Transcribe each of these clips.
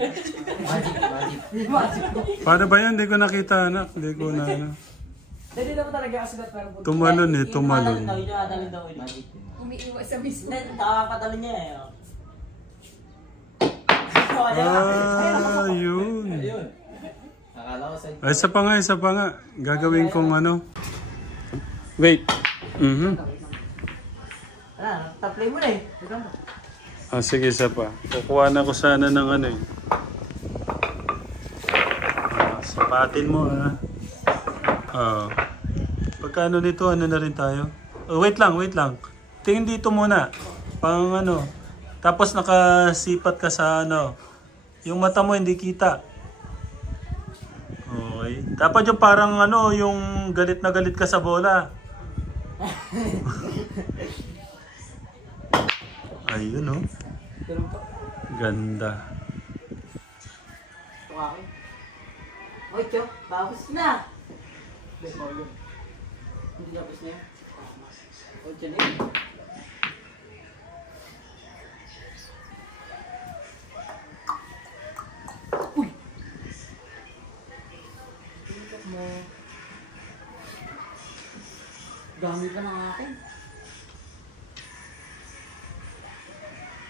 Magic. Paano ba yan? Hindi ko nakita, anak. Hindi ko na, ano. Hindi naman talaga kasi pero Tumalon eh, tumalon. Yung daw. Umiiwas sa mismo. Hindi, nakapadalo niya eh. Ah, yun. Ayun. Akala ko sa... Ay, isa pa nga. Gagawin kong ano. Wait. Taplay mo na eh. Ah, sige, isa pa. Kukuha na ko sana ng ano eh. Sapatin mo ah. Pagkano nito, ano na rin tayo? Oh, wait lang. Tingin dito muna. Pang ano. Tapos nakasipat ka sa ano. Yung mata mo hindi kita. Okay. Dapat yung parang ano, yung galit na galit ka sa bola. Ayun oh. Ganda. Tumakin. Ocho, bawas na. Hindi tapos na yun. Ocho na yun. Dami pa ng akin.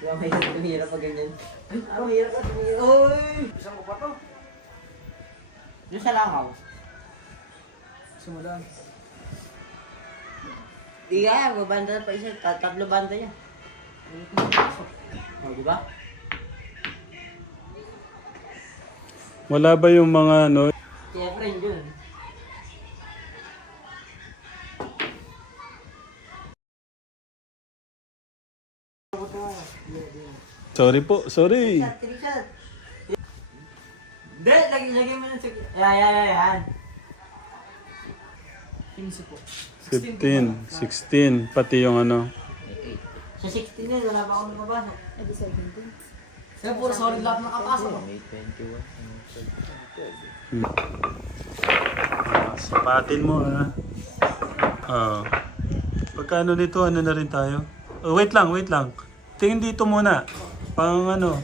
Diba may tumira pa ganyan? Ang hirap ka tumira. Oy! Isang ko pa to. Doon sa langaw. Simulan. Di kaya, babanda pa isa. Tatlo banda niya. O, diba? Wala ba yung mga ano? Siyempre yun. Sorry po, sorry. Trickshot. Hindi, lagi mo na sa... Yan. 15 po. 15, 16, pati yung ano. Sa 16 yun, wala pa akong nababasa. Edi 17. Kaya puro solid lahat nakapasok. Sapatin mo ah. Pagkano nito, ano na rin tayo? Oh, wait lang. Tingin dito muna. Pang ano.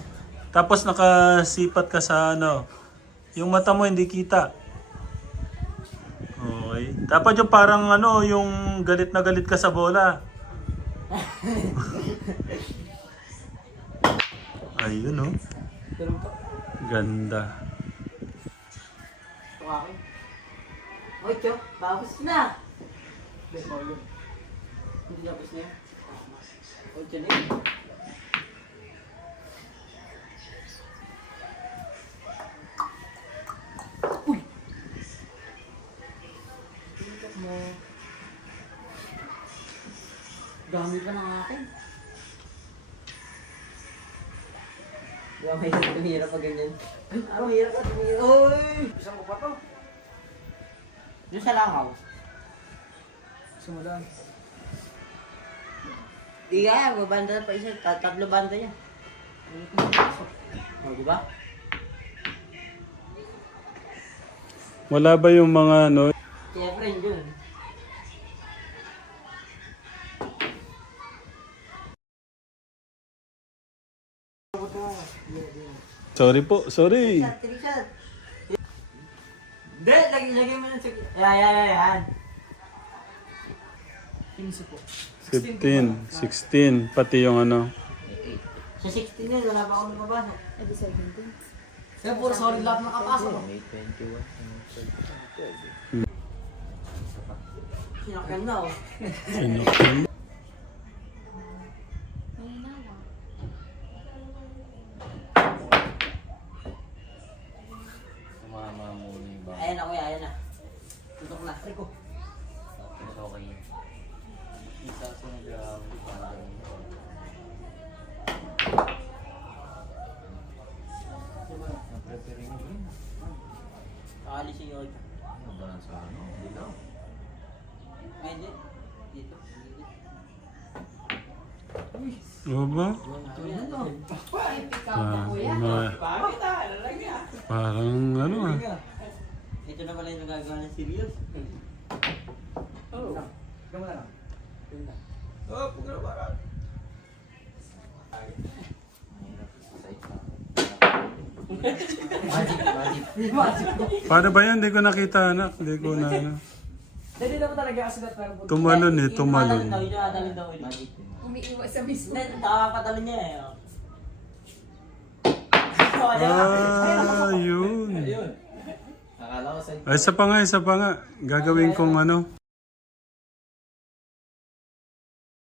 Tapos nakasipat ka sa ano. Yung mata mo hindi kita. Okay. Dapat yung parang ano, yung galit na galit ka sa bola. Ayun oh. Ganda. Tumakin. Ocho, bawas na. Hindi tapos na yun. Ocho na yun. Dami pa ng akin. Diba may tumira pa ganyan? Ang hirap ka tumira. Oy! Isang ko pa to. Doon sa langaw. Simulan. Di kaya, babanda pa isa. Tatlo banda niya. O, diba? Wala ba yung mga ano? Siyempre yun. Sorry po, sorry. Trickshot. Hindi, lagi mo na sa... Yan. 15 po. 15, 16, pati yung ano. Sa 16 yun, wala pa akong nababasa. Edi 17. Kaya puro solid lahat nakapasok. Sinakyan na oh. Sinukil. May nawa. Sumama muna yung baka. Ayan na kuya, ayan na. Tutok na. Rico. Okay. Isa sa nag-ground. Prepare nyo rin. Nakalising yung ocho. Ano ba lang sa ano? Dilaw. Hindi. Dito. O ba? Ayan to. Parang ano ah. Ito na pala yung nagagawa ng serious. Oh. Ikaw mo na lang. Oh, pagkarabaran. Mahirap sa isa. Magic, magic. Magic po. Paano ba yan? Hindi ko nakita anak. Hindi ko na ano. Hindi naman talaga kasi that pero po. Tumalon eh, tumalon. Magic. Umiiwas sa mismo. Nakakatalo niya eh. Ah, yun. Ayun. Akala ko sa Ay, isa pa nga. Gagawin kong ano.